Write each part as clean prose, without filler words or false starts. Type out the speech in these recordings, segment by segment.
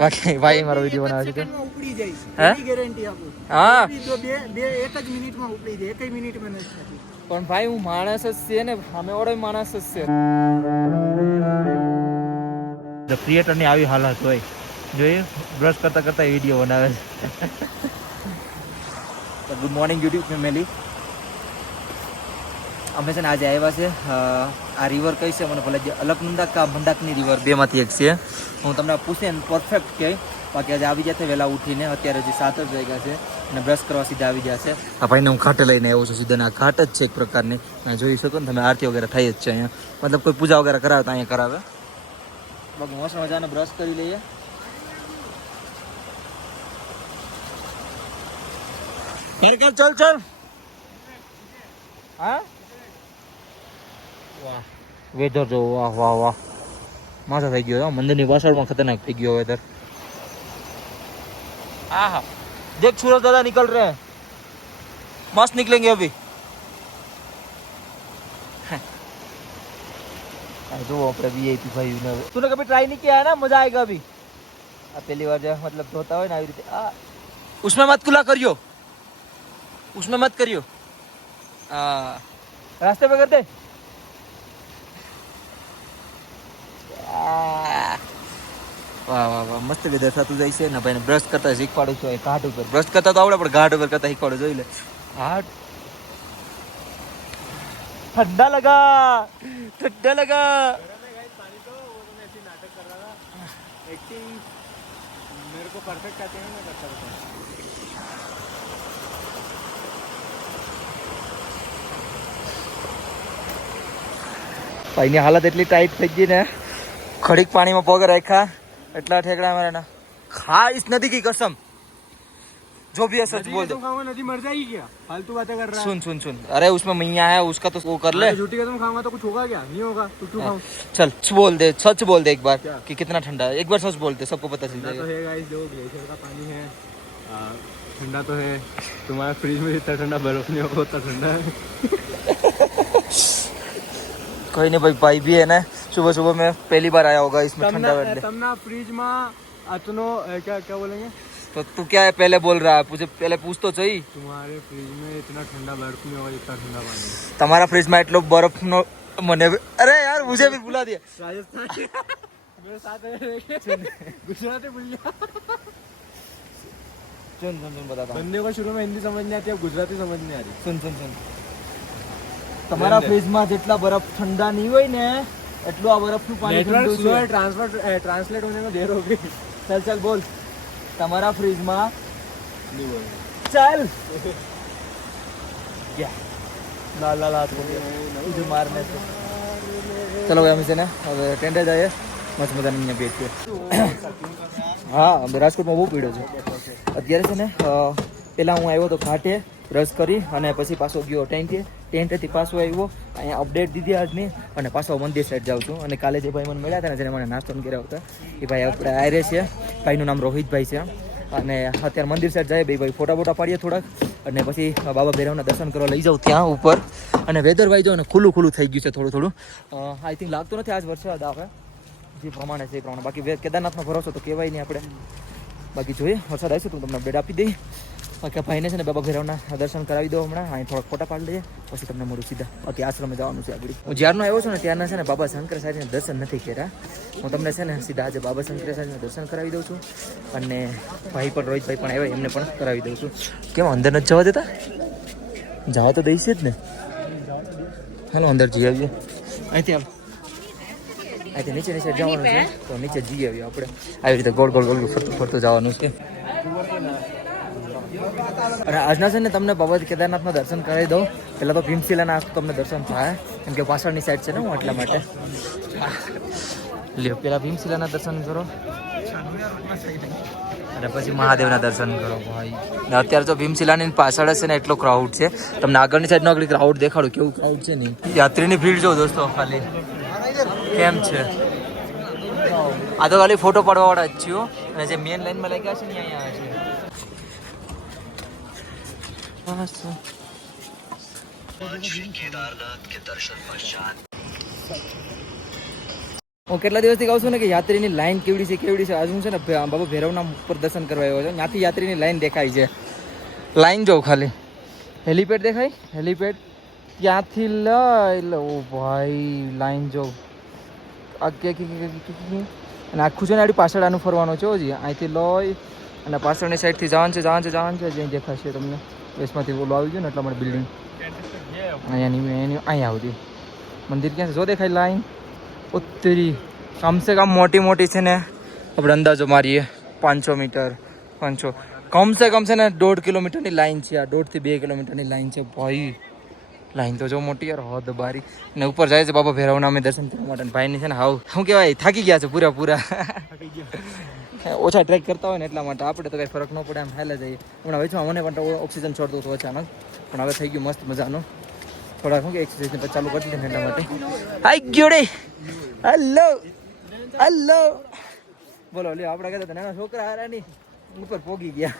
બાકી ભાઈ મારો વિડીયો બનાવે છે ઉપડી જાય હે એની ગેરંટી આપું હા તો બે એક જ મિનિટમાં ઉપડી જાય એક જ મિનિટમાં નથી થતી. પણ ભાઈ હું માણસ જ છે ને સામે વાળો માણસ જ છે. ધ ક્રિએટરની આવી હાલત હોય જોઈએ બ્રશ કરતા કરતા વિડીયો બનાવે છે. Good morning YouTube family. અમે છે ને આજે આવ્યા છે આ રિવર કઈ છે મને ભલે અલકનંદા કા મંદાકની રિવર બેમાંથી એક છે. હું તમને પૂછે ને પરફેક્ટ કહે બાકી આજે આવી ગયા છે વહેલા ઉઠીને અત્યારે હજી 7 જ વાગ્યા છે અને બ્રશ કરવા સીધા આવી ગયા છે. આ ભાઈને હું ઘાટે લઈને આવ્યો છું સીધા. આ ઘાટ જ છે એક પ્રકારની જોઈ શકો ને તમે આરતી વગેરે થઈ જ છે અહીંયા મતલબ કોઈ પૂજા વગેરે કરાવે તો અહીંયા કરાવે. બાકી મસ્ત મજાને બ્રશ કરી લઈએ. કર ચલ ચલ હા વાહ વેધર જો વાહ વાહ વાહ માથા થઈ ગયો મંદિરની પાછળમાં ખતરનાક થઈ ગયો વેધર. આહા देख सूरज दादा निकल रहे हैं मस्त निकलेंगे अभी. जो अपने वीआईपी भाई तूने कभी ट्राई नहीं किया है ना मजा आएगा अभी. अब पहली बार जब मतलब धोता हो ना આવી રીતે उसमें मत खुला करियो उसमें मत करियो रास्ते पे कर दे. વાહ વાહ વાહ મસ્ત વેધર થતું જાય છે ને ભાઈને બ્રશ કરતા શીખવાડું છું ઘાટ ઉપર. બ્રશ કરતા તો આવડે પણ ઘાટ ઉપર કરતા શીખવાડું જોઈ લે. ઘાટ ठंडा लगा ठंडा लगा. पानी तो वो तो मैं ऐसे नाटक कर रहा था एक्टिंग मेरे को परफेक्ट आते हैं मैं करता रहता हूँ. ભાઈની હાલત એટલી ટાઈટ થઈ ગઈ ને ખડીક પાણીમાં પગ રાખ્યા એટલા ઠેકડા મારા खा इस नदी की कसम जो भी है सच बोल दे. नदी मर जाएगी क्या फालतू बातें कर रहा है. सुन सुन सुन अरे उसमें मैया है उसका तो वो कर ले. झूठी कसम खाऊंगा तो कुछ होगा क्या नहीं होगा तो क्यों खाऊं. चल बोल दे सच बोल दे एक बार कि कितना ठंडा है. एक बार सच बोल दे सबको पता चल जाएगा. तो है गाइस जो ग्लेशियर का पानी है ठंडा तो है. तुम्हारा फ्रिज में जितना ठंडा बर्फ नहीं होगा उतना ठंडा है. कोई नहीं भाई भाई भी है ना सुबह सुबह में पहली बार आया होगा इसमें ठंडा बैठ. तमना फ्रिज में अतनो क्या क्या बोलेंगे तो तू क्या है पहले बोल रहा है मुझे पहले पूछ तो सही. तुम्हारे फ्रिज में इतना ठंडा बर्फ नहीं होगा जितना ठंडा पानी. तुम्हारा फ्रिज में એટલો બરફ નો મને अरे यार मुझे भी बुला दिया. राजस्थान मेरे साथ गुजराती भूलिया. सुन सुन सुन बताता हूँ. बंदे को शुरू में हिंदी समझ नहीं आती अब गुजराती समझ नहीं आ रही. सुन सुन सुन તમારા ફ્રીજમાં જેટલા બરફ ઠંડા નહીં હોય ને એટલું આ બરફનું પાણી ઠંડુ છે. ट्रांसलेट होने में देर हो गई. चल चल बोल તમારા ફ્રીજમાં नहीं बोल चल क्या लाल लाल हाथ हो गया इधर मारने से. चलो भाई हम से ना હવે ટેન્ડર જાય મસ્ત મજાની અહીંયા બેઠીએ. હા રાજકોટમાં બહુ પીડો છે અત્યારે છે ને. પહેલાં હું આવ્યો તો ઘાટે બ્રશ કરી અને પછી પાછો ગયો ટેન્ટેથી પાછો આવ્યો અહીંયા અપડેટ દીધી આજની અને પાછો મંદિર સાઈડ જાઉં છું. અને કાલે જે ભાઈ મને મળ્યા હતા ને જેને મને નાસ્તો કર્યા હતા એ ભાઈ આપણે આયરે છે. ભાઈનું નામ રોહિતભાઈ છે અને અત્યારે મંદિર સાઈડ જાય ભાઈ ફોટા બોટા પાડીએ થોડાક અને પછી બાબા ભૈરવના દર્શન કરવા લઈ જાઉં ત્યાં ઉપર. અને વેધર ભાઈ જો ને ખુલ્લું ખુલ્લું થઈ ગયું છે થોડું થોડું. આઈ થિંક લાગતું નથી આજ વરસાદ આવે જે પ્રમાણે છે એ પ્રમાણે. બાકી કેદારનાથનો ભરોસો તો કહેવાય નહીં આપણે. બાકી જોઈએ વરસાદ આવશે તો તમને અપડેટ આપી દઈ. બાકી ભાઈને છે ને બાબા ભૈરવના દર્શન કરાવી દો હમણાં. અહીં થોડાક ફોટા પાડી લઈએ પછી તમને મળું સીધા. બાકી આશ્રમે જવાનું છે આગળ. હું જ્યારનો આવ્યો છું ને ત્યારના છે ને બાબા શંકરાચાર્યના દર્શન નથી કર્યા. હું તમને છે ને સીધા આજે બાબા શંકરાચાર્યના દર્શન કરાવી દઉં છું. અને ભાઈ પણ રોહિતભાઈ પણ આવ્યા એમને પણ કરાવી દઉં છું. કેમ અંદર નથી જવા દેતા? જવા તો દઈશ જ ને. હાલો અંદર જઈ આવીએ. અહીંથી આમ અહીંથી નીચે નીચે જવાનું છે તો નીચે જઈ આવીએ આપણે. આવી રીતે ગોળ ગોળ ગોળ ફરતું ફરતું જવાનું છે. અને આજના છે ને તમને બાબા કેદારનાથના દર્શન કરાવી દઉં. પહેલાં તો ભીમશિલાના તમને દર્શન થાય કેમ કે પાછળની સાઈડ છે ને હું એટલા માટે. લ્યો પહેલાં ભીમશિલાના દર્શન કરો અને પછી મહાદેવના દર્શન કરો ભાઈ. અત્યારે તો ભીમશિલાની પાછળ છે ને એટલો ક્રાઉડ છે. તમને આગળની સાઈડનો આગળ ક્રાઉડ દેખાડું કેવું ક્રાઉડ છે ને. યાત્રીની ભીડ જો દોસ્તો ખાલી કેમ છે. આ તો ખાલી ફોટો પાડવાવાળા જ છીએ અને જે મેન લાઈનમાં લાગ્યા છે ને અહીંયા છે. केदारनाथ के दर्शन पश्चात હું કેટલા દિવસથી કહું છું ને કે યાત્રીની લાઈન કેવડી છે આજ હું છે ને બાબા ભૈરવના ઉપર દર્શન કરવા આવ્યો છું. ત્યાંથી યાત્રીની લાઈન દેખાય છે. લાઈન જોઉં ખાલી. હેલીપેડ દેખાય, હેલીપેડ ત્યાંથી લઈ લો ભાઈ. લાઈન જોઉં અને આખું છે ને આડી પાછળ આનું ફરવાનું છે હજી. અહીંથી લઈ અને પાછળની સાઈડથી જવાનું છે જ્યાં દેખાશે તમને. વેસમાંથી ઓલું આવી ગયું ને એટલા માટે બિલ્ડિંગ અહીંયા આવતી. મંદિર ક્યાં છે જો દેખાય લાઈન ઉત્તરી. કમસે કમ મોટી છે ને આપણે અંદાજો મારીએ 500 મીટર 500 કમસે કમ છે ને 1.5 કિલોમીટરની લાઈન છે. આ 1.5 થી 2 કિલોમીટરની લાઈન છે ભાઈ. લાઈન તો જો મોટી યાર હદ બારી. ને ઉપર જાય છે બાબા ભૈરવના અમે દર્શન કરવા માટે. ભાઈની છે ને હાવ શું કહેવાય થાકી ગયા છે પૂરા. ઓછા ટ્રેક કરતા હોય ને એટલા માટે. આપણે તો કંઈ ફરક ન પડે, આમ હાલે જઈએ. હમણાં વચમાં મને પણ ઓક્સિજન છોડતું હતું અચાનક, પણ હવે થઈ ગયું મસ્ત મજાનું. થોડા શું કે એક્સરસાઇઝ ચાલુ કરતી હતી એટલા માટે. હાઈ ગયો રે. હેલો બોલો લ્યો. આપણે કહેતા નાના છોકરા હારાની ઉપર પોગી ગયા.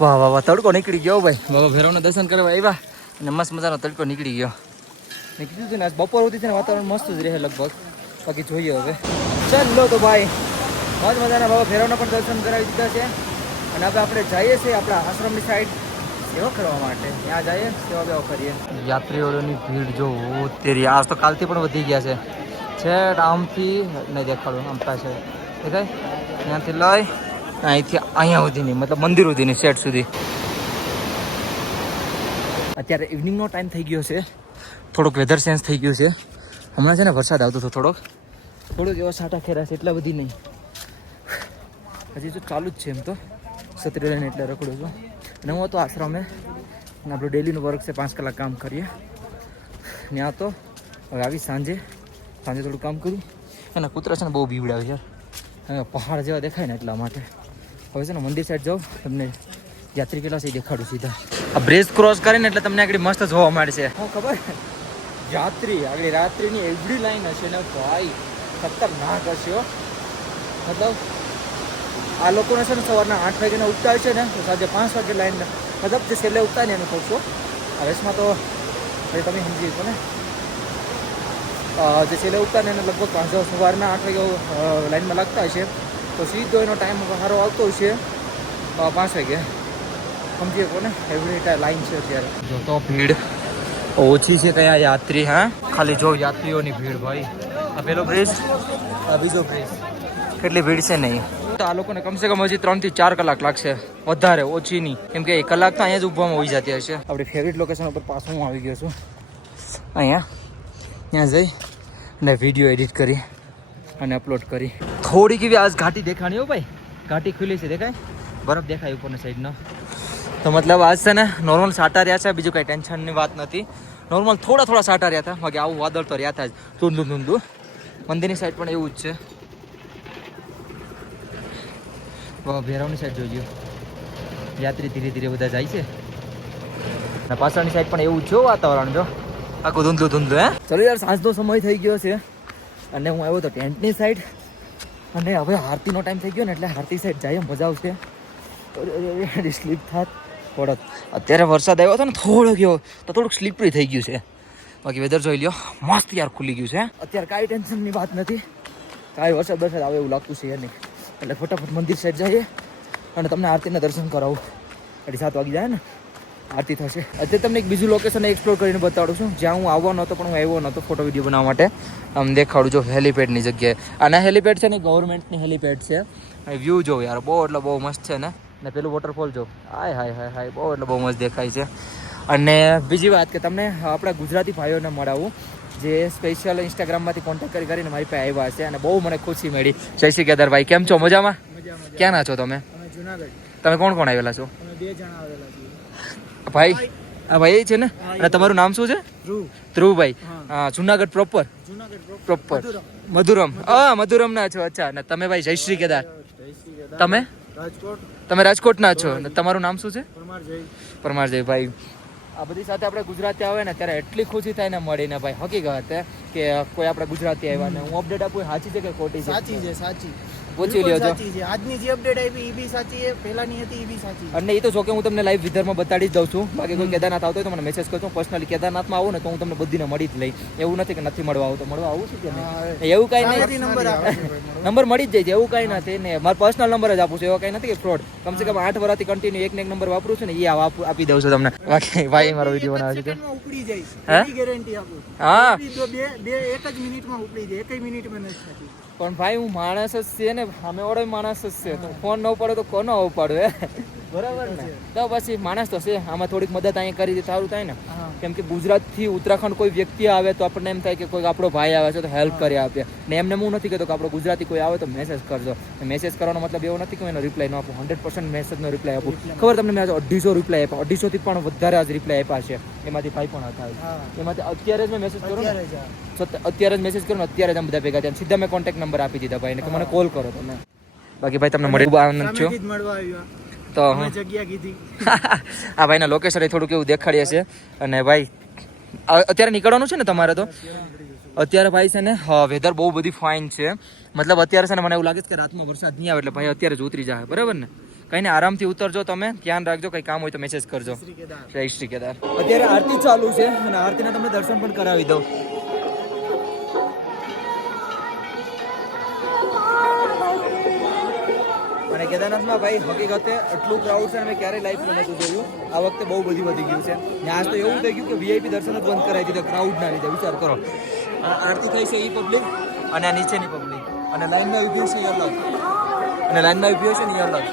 વાહ તડકો નીકળી ગયો ભાઈ. બાબા ભૈરવના દર્શન કરવા આવ્યા અને મસ્ત મજાનો તડકો નીકળી ગયો. મેં કીધું હતું ને આજ બપોર સુધી છે ને વાતાવરણ મસ્ત જ રહે લગભગ. બાકી જોઈએ હવે. ચાલો તો ભાઈ મસ્ત મજાના બાબા ભૈરવના પણ દર્શન કરાવી દીધા છે અને હવે આપણે જઈએ છીએ આપણા આશ્રમની સાઈડ સેવા કરવા માટે. ત્યાં જઈએ સેવા બેવા કરીએ. યાત્રીઓની ભીડ જો તેરી આજ તો કાલથી પણ વધી ગયા છે. છેટ આમથી નહીં દેખાડું આમ પાસે દેખાય ત્યાંથી લઈ અહીંથી અહીંયા સુધીની મતલબ મંદિર સુધીની સેટ સુધી. અત્યારે ઇવનિંગનો ટાઈમ થઈ ગયો છે. થોડુંક વેધર ચેન્જ થઈ ગયું છે. હમણાં છે ને વરસાદ આવતો હતો થોડોક એવો સાટા ખેરા છે એટલા બધી નહીં. હજી તો ચાલુ જ છે એમ તો. છત્રી લઈને એટલે રખડું છું. અને હું હતો આશ્રમે અને આપણું ડેલીનું વર્ક છે 5 કલાક કામ કરીએ. ત્યાં તો હવે આવી સાંજે થોડું કામ કર્યું. અને કૂતરા છે ને બહુ બીવડાવે છે પહાડ જેવા દેખાય ને એટલા માટે. હવે છે ને મંદિર સાઈડ જાઉં તમને યાત્રી કેટલા છે દેખાડું સીધા. આ બ્રિજ ક્રોસ કરીને એટલે તમને આગળ મસ્ત જોવા મળશે. શું ખબર યાત્રી આગળ રાત્રિની એવડી લાઈન હશે ને ભાઈ ખતરનાક હશે. મતલબ આ લોકોને છે ને સવારના 8 વાગ્યાના ઉગતા હોય છે ને તો સાંજે 5 વાગે લાઈન મતલબ જે છેલ્લે ઉગતા ને એનું કહું છું. રેસમાં તો હવે તમે સમજી શકો ને જે છેલ્લે ઉગતા ને એને લગભગ સવારના 8 વાગે લાઈનમાં લાગતા હશે તો સીધો એનો ટાઈમ સારો આવતો હોય છે 5 વાગે. સમજી શકો ને એવરી લાઈન છે અત્યારે. જો તો ભીડ ઓછી છે કયા યાત્રી. હા ખાલી જો યાત્રીઓની ભીડ ભાઈ. આ પેલો બ્રિજ આ બીજો બ્રિજ કેટલી ભીડ છે નહીં. તો આ લોકોને કમસે કમ હજી 3 થી 4 કલાક લાગશે વધારે ઓછી નહીં. કેમ કે 1 કલાક તો અહીંયા જ ઊભવામાં હોઈ જતી હશે. આપણી ફેવરિટ લોકેશન ઉપર પાછું હું આવી ગયો છું. અહીંયા ત્યાં જઈ અને વિડીયો એડિટ કરી અને અપલોડ કરી. થોડીક એવી આજ ઘાટી દેખાણી હો ભાઈ. ઘાટી ખુલ્લી છે દેખાય બરફ દેખાય ઉપરની સાઈડનો. તો મતલબ આજ છે ને નોર્મલ સાટા રહ્યા છે. બીજું કંઈ ટેન્શનની વાત નથી. નોર્મલ થોડા સાટા રહ્યા હતા. બાકી આવું વાદળ તો રહ્યા હતા જ ધૂંધું. મંદિરની સાઈડ પણ એવું જ છે. ભૈરવની સાઈડ જોઈ લો યાત્રી ધીરે ધીરે બધા જાય છે. અને પાછળની સાઈડ પણ એવું જ છે વાતાવરણ જો આખું ધૂંધું. હે ચલો યાર સાંજનો સમય થઈ ગયો છે અને હું આવ્યો તો ટેન્ટની સાઈડ. અને હવે આરતીનો ટાઈમ થઈ ગયો ને એટલે આરતી સાઈડ જાય મજા આવશે. સ્લીપ થાત પડત. અત્યારે વરસાદ આવ્યો હતો ને થોડુંક સ્લીપરી થઈ ગયું છે. બાકી વેધર જોઈ લ્યો મસ્ત યાર ખુલી ગયું છે. અત્યારે કાંઈ ટેન્શનની વાત નથી. કાંઈ વરસાદ આવે એવું લાગતું છે નહીં. એટલે ફટાફટ મંદિર સાઈડ જઈએ અને તમને આરતીના દર્શન કરાવું. 7:30 વાગી જાય ને આરતી થશે. અત્યારે તમને એક બીજું લોકેશન એક્સપ્લોર કરીને બતાડું છું જ્યાં હું આવવાનો હતો પણ હું આવ્યો નહોતો ફોટો વિડીયો બનાવવા માટે. આમ દેખાડું જો હેલીપેડની જગ્યાએ. અને હેલીપેડ છે ને ગવર્મેન્ટની હેલીપેડ છે. વ્યૂ જો યાર બહુ એટલે બહુ મસ્ત છે ને. ને પેલું વોટરફોલ જો હાય બહુ એટલે બહુ મસ્ત દેખાય છે. અને બીજી વાત કે તમને આપણા ગુજરાતી ભાઈઓને મળાવું જે સ્પેશિયલ ઇન્સ્ટાગ્રામમાંથી કોન્ટેક્ટ કરીને મારી પાસે આવ્યા છે અને બહુ મને ખુશી મળી. જય શ્રી કેદાર ભાઈ કેમ છો? મજામાં? ક્યાં ના છો તમે? જુનાગઢ. તમે કોણ આવેલા છો? 2 જણા આવેલા છીએ ભાઈ. આ ભાઈ એ છે ને. અને તમારું નામ શું છે? ધ્રુવભાઈ. હા જુનાગઢ પ્રોપર મધુરમ. મધુરમ ના છો. અચ્છા. અને તમે ભાઈ જય શ્રી કેદાર. તમે રાજકોટ ના છો. તમારું નામ શું છે? પરમારજય ભાઈ. આ બધી સાથે આપણે ગુજરાતી આવે ને ત્યારે એટલી ખુશી થાય ને મળીને ભાઈ. હકીકત કે કોઈ આપણે ગુજરાતી આવ્યા ને હું અપડેટ આપું સાચી છે કે ખોટી છે? સાચી. પૂછી લ્યો છો. સાચી છે. આજની જે અપડેટ આવી એ બી સાચી છે, પહેલાની હતી એ બી સાચી છે. અને એ તો જો કે હું તમને લાઈવ વિધરમાં બતાડી જ દઉં છું. બાકી કોઈ કેદારનાથ આવતો હોય તો મને મેસેજ કરજો. પર્સનલી કેદારનાથમાં આવું ને તો હું તમને બધીને મળી જ લઈ. એવું નથી કે નથી મળવા આવું, તો મળવા આવું છું કે નહીં, એવું કાંઈ સામેથી નહીં. નંબર આપે છે. નંબર મળી જ જાય છે, એવું કાંઈ નથી ને. મારો પર્સનલ નંબર જ આપું છું, એવો કાંઈ નથી કે ફ્રોડ. કમસે કમ 8 વર્ષથી કન્ટિન્યુ એક ને એક નંબર વાપરું છું ને, એ આપી દઉં છું તમને. બાકી ભાઈ મારો વિડીયો બનાવે છે. સેકન્ડમાં ઉપડી જાય. હે? એની ગેરંટી આપું. હા એક જ મિનિટમાં ઉપડી જાય, એક મિનિટમાં નથી થતી. પણ ભાઈ હું માણસ જ છે ને, સામે વાળો માણસ જ છે. તો ફોન ન ઉપાડો તો કોનો ઉપાડો હે? બરાબર ને? તો પછી માણસ તો છે. આમાં થોડીક મદદ અહીંયા કરી દે સારું થાય ને. હા. કેમ કે ગુજરાતથી ઉત્તરાખંડ કોઈ વ્યક્તિ આવે તો આપણને એમ થાય કે કોઈ આપણો ભાઈ આવે છે તો હેલ્પ કરી આપે. ને એમને હું નથી કહેતો કે આપણો ગુજરાતી કોઈ આવે તો મેસેજ કરજો. મેસેજ કરવાનો મતલબ એવો નથી કે હું એનો રિપ્લાય ન આપું. 100% મેસેજનો રિપ્લાય આપું. ખબર તમને મેં 250 રિપ્લાય આપ્યા, 250 થી પણ વધારે આજ રિપ્લાય આપ્યા છે. એમાંથી ભાઈ પણ હતા. હા. એમાંથી અત્યારે જ મેં મેસેજ કર્યો ને, અત્યારે જ આ. અત્યારે જ મેસેજ કર્યો ને, અત્યારે જ આમ બધા ભેગા થયા. સીધા મેં કોન્ટેક્ટ નંબર આપી દીધા ભાઈને કે મને કોલ કરો તમે. બાકી ભાઈ તમને મળી આનંદ છો સામેથી જ મળવા આવ્યા. તો અમે જગ્યા કીધી. આ ભાઈના લોકેશન થોડુંક એવું દેખાડીએ છે. અને ભાઈ અત્યારે નીકળવાનું છે ને તમારે તો? અત્યારે ભાઈ છે ને વેધર બહુ બધી ફાઇન છે. મતલબ અત્યારે છે ને મને એવું લાગે છે કે રાતમાં વરસાદ નહીં આવે એટલે ભાઈ અત્યારે જ ઉતરી જાય. બરાબર ને? કઈ ને આરામથી ઉતરજો તમે, ધ્યાન રાખજો. કઈ કામ હોય તો મેસેજ કરજો. જય શ્રી કેદાર. અત્યારે આરતી ચાલુ છે અને આરતીના તમને દર્શન પણ કરાવી દઉં. અને કેદારનાથમાં ભાઈ હકીકતે એટલું ક્રાઉડ છે ને મેં ક્યારેય લાઈફમાં નહોતું જોયું. આ વખતે બહુ બધી વધી ગયું છે. ને આજ તો એવું થઈ ગયું કે વીઆઈપી દર્શન જ બંધ કરાવી દીધા ક્રાઉડના લીધે. વિચાર કરો, આરતી થઈ છે એ પબ્લિક અને આ નીચેની પબ્લિક, અને લાઈનમાં ઊભી છે એ અલગ, અને લાઈનમાં ઊભી હશે ને એ અલગ.